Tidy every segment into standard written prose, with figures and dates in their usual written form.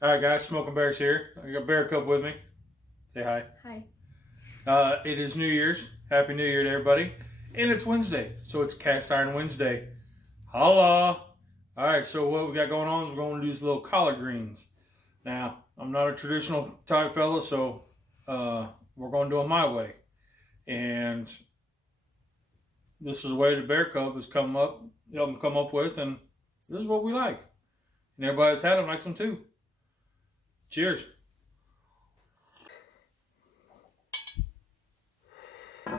All right, guys, Smoking Bears here. I got Bear Cub with me. Say hi. Hi. It is New Year's. Happy New Year to everybody. And it's Wednesday, so it's Cast Iron Wednesday. Holla! All right, so what we got going on is we're going to do these little collard greens. Now, I'm not a traditional type fella, so we're going to do it my way. And this is the way the Bear Cub has come up with, and this is what we like. And everybody that's had them likes them too. Cheers. All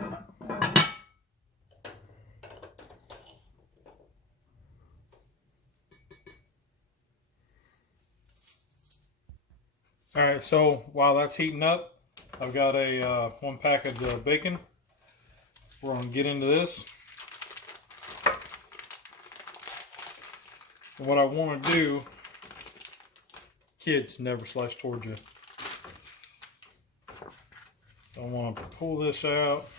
right, so while that's heating up, I've got a 1 pack of bacon. We're going to get into this. And what I want to do, kids never slice towards you. I want to pull this out.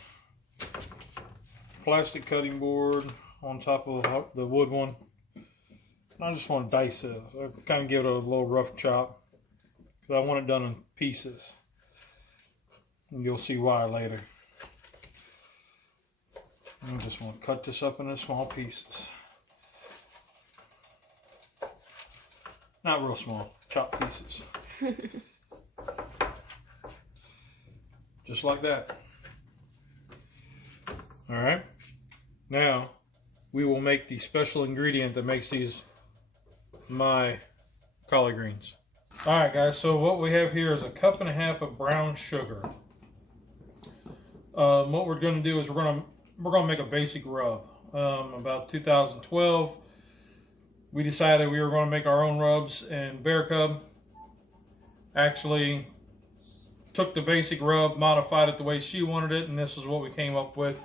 Plastic cutting board on top of the wood one. And I just want to dice it. I kind of give it a little rough chop because I want it done in pieces. And you'll see why later. I just want to cut this up into small pieces. Not real small, chopped pieces. Just like that. Alright. Now, we will make the special ingredient that makes these my collard greens. Alright guys, so what we have here is a 1.5 cups of brown sugar. What we're going to do is we're going to make a basic rub. About 2012, we decided we were going to make our own rubs, and Bear Cub actually took the basic rub, modified it the way she wanted it, and this is what we came up with.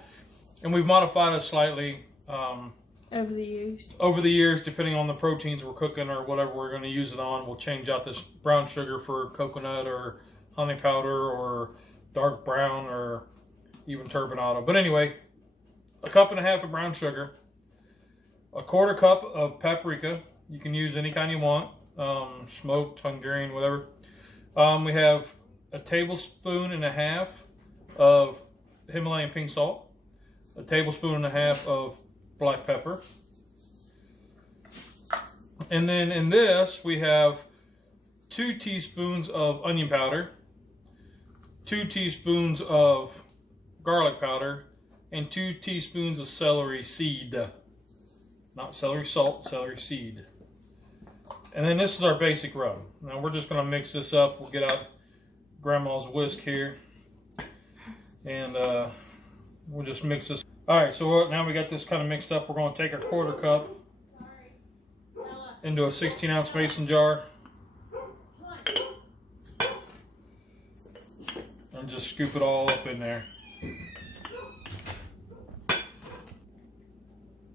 And we've modified it slightly Over the years. Over the years, depending on the proteins we're cooking or whatever we're going to use it on. We'll change out this brown sugar for coconut or honey powder or dark brown or even turbinado. But anyway, 1.5 cups of brown sugar, 1/4 cup of paprika. You can use any kind you want, smoked, Hungarian, whatever. We have 1.5 tablespoons of Himalayan pink salt, 1.5 tablespoons of black pepper. And then in this, we have 2 teaspoons of onion powder, 2 teaspoons of garlic powder, and 2 teaspoons of celery seed. Not celery salt, celery seed. And then this is our basic rub. Now we're just going to mix this up. We'll get out Grandma's whisk here. And we'll just mix this. Alright, so now we got this kind of mixed up. We're going to take our 1/4 cup into a 16-ounce mason jar. And just scoop it all up in there.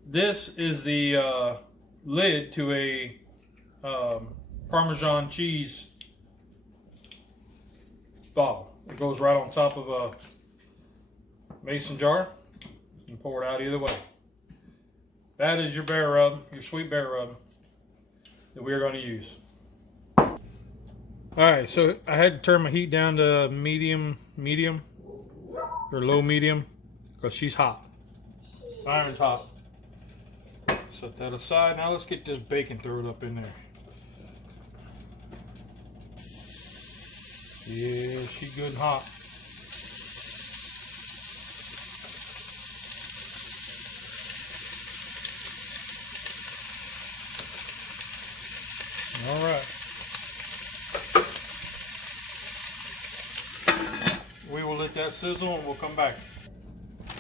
This is the lid to a Parmesan cheese bottle. It goes right on top of a mason jar. You can pour it out either way. That is your bear rub, your sweet bear rub that we are going to use. Alright, so I had to turn my heat down to medium, or low medium, because she's hot. Iron's hot. Set that aside. Now let's get this bacon, throw it up in there. Yeah, she's good and hot. All right. We will let that sizzle and we'll come back.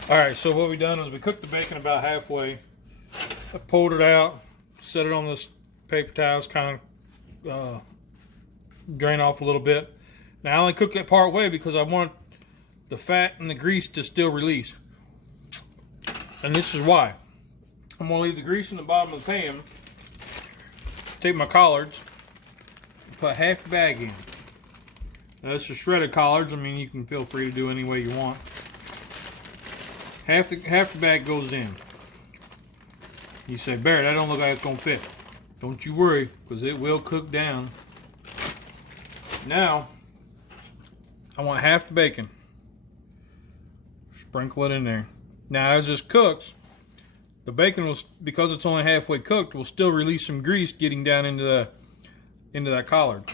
All right, so what we've done is we cooked the bacon about halfway. I pulled it out, set it on this paper towels, kind of drain off a little bit. Now I only cook it part way because I want the fat and the grease to still release. And this is why. I'm going to leave the grease in the bottom of the pan. Take my collards, put half the bag in. Now this is shredded collards. I mean, you can feel free to do any way you want. Half the bag goes in. You say, Barry, that don't look like it's gonna fit. Don't you worry, because it will cook down. Now, I want half the bacon. Sprinkle it in there. Now, as this cooks, the bacon will, because it's only halfway cooked, will still release some grease getting down into that collard.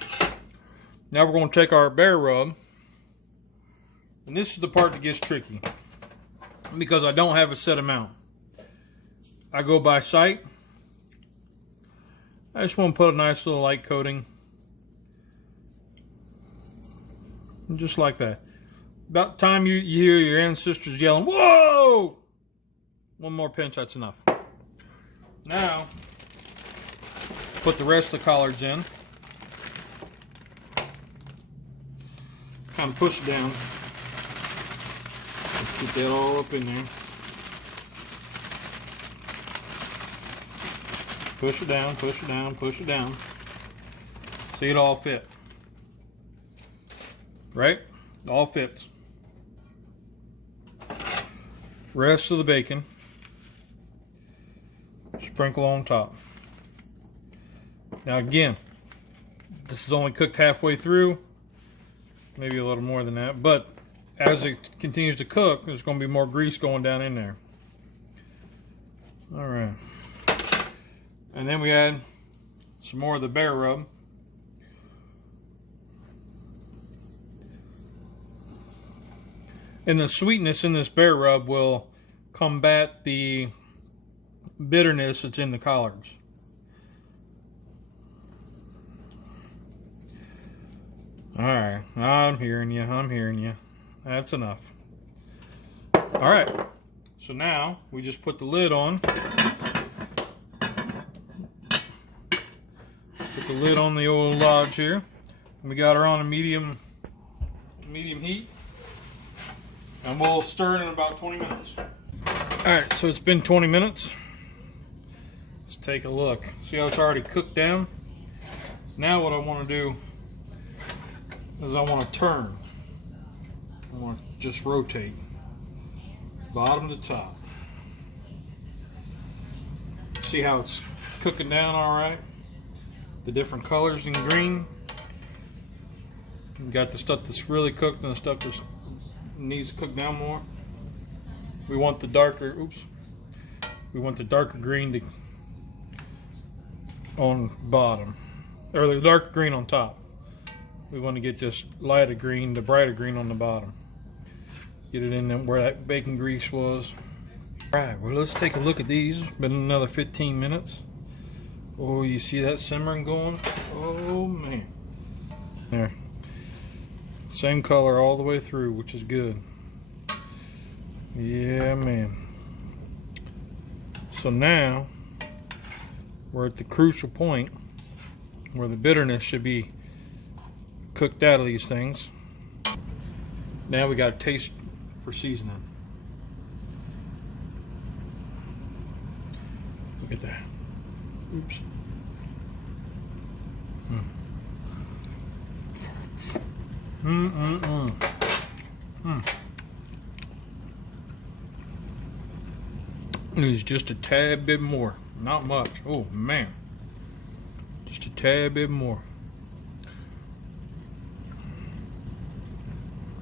Now we're going to take our bear rub, and this is the part that gets tricky because I don't have a set amount. I go by sight. I just want to put a nice little light coating, just like that. About the time you hear your ancestors yelling, "Whoa!" One more pinch, that's enough. Now, put the rest of the collards in. Kind of push it down. Let's get that all up in there. Push it down, push it down, push it down. See it all fit. Right? It all fits. Rest of the bacon. Sprinkle on top. Now again, this is only cooked halfway through, maybe a little more than that, but as it continues to cook, there's going to be more grease going down in there. All right. And then we add some more of the bear rub. And the sweetness in this bear rub will combat the bitterness that's in the collards. Alright, I'm hearing you, I'm hearing you. That's enough. Alright, so now we just put the lid on. Put the lid on the old lodge here. We got her on a medium heat. And we'll stir it in about 20 minutes. Alright, so it's been 20 minutes. Let's take a look. See how it's already cooked down? Now what I want to do is I want to turn. I want to just rotate. Bottom to top. See how it's cooking down alright? The different colors in green. You got the stuff that's really cooked and the stuff that needs to cook down more. We want the darker, we want the darker green to on bottom, or the darker green on top. We want to get this lighter green, the brighter green on the bottom. Get it in where that bacon grease was. Alright, well let's take a look at these. It's been another 15 minutes. Oh, you see that simmering going? Oh man. There. Same color all the way through, which is good. Yeah, man. So now we're at the crucial point where the bitterness should be cooked out of these things. Now we got to taste for seasoning. Look at that. Oops. It's just a tad bit more, not much. Oh man, just a tad bit more.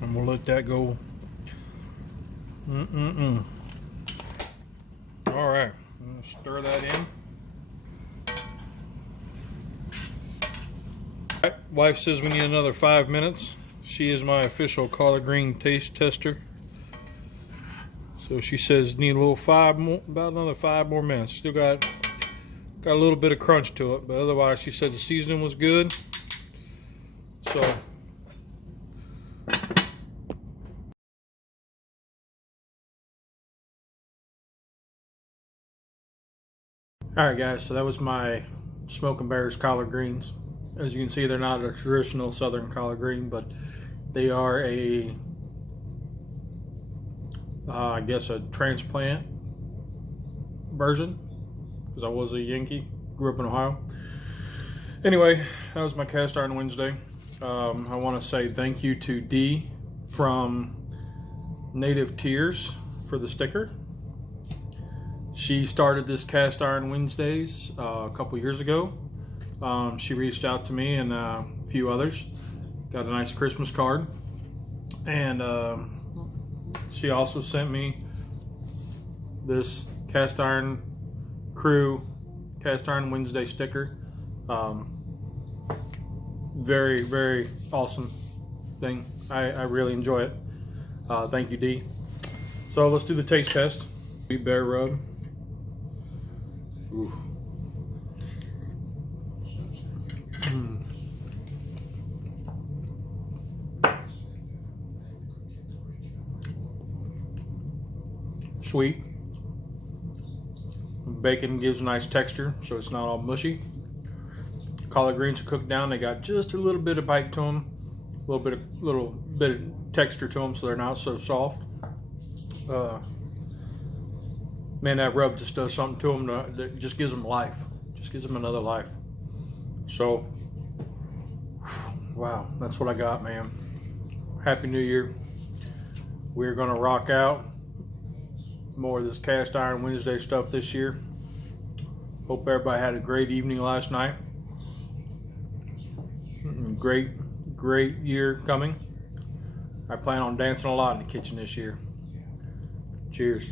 And we'll let that go. All right, I'm gonna stir that in. All right, wife says we need another 5 minutes. She is my official collard green taste tester. So she says need a little about another 5 more minutes. Still got a little bit of crunch to it, but otherwise she said the seasoning was good. So alright guys, so that was my Smoke and Bears collard greens. As you can see, they're not a traditional southern collard green, but they are a I guess a transplant version, because I was a Yankee, grew up in Ohio. Anyway, that was my Cast Iron Wednesday. I want to say thank you to Dee from Native Tears for the sticker. She started this Cast Iron Wednesdays a couple years ago. She reached out to me and a few others, got a nice Christmas card, and she also sent me this Cast Iron Crew Cast Iron Wednesday sticker. Very, very awesome thing. I really enjoy it. Thank you, Dee. So let's do the taste test. Bear rub. Ooh. Sweet. Bacon gives a nice texture, so it's not all mushy. Collard greens are cooked down. They got just a little bit of bite to them, a little bit of texture to them, so they're not so soft. Man, that rub just does something to them that just gives them life. Just gives them another life. So, wow, that's what I got, man. Happy New Year. We're gonna rock out more of this Cast Iron Wednesday stuff this year. Hope everybody had a great evening last night. Great year coming. I plan on dancing a lot in the kitchen this year. Cheers.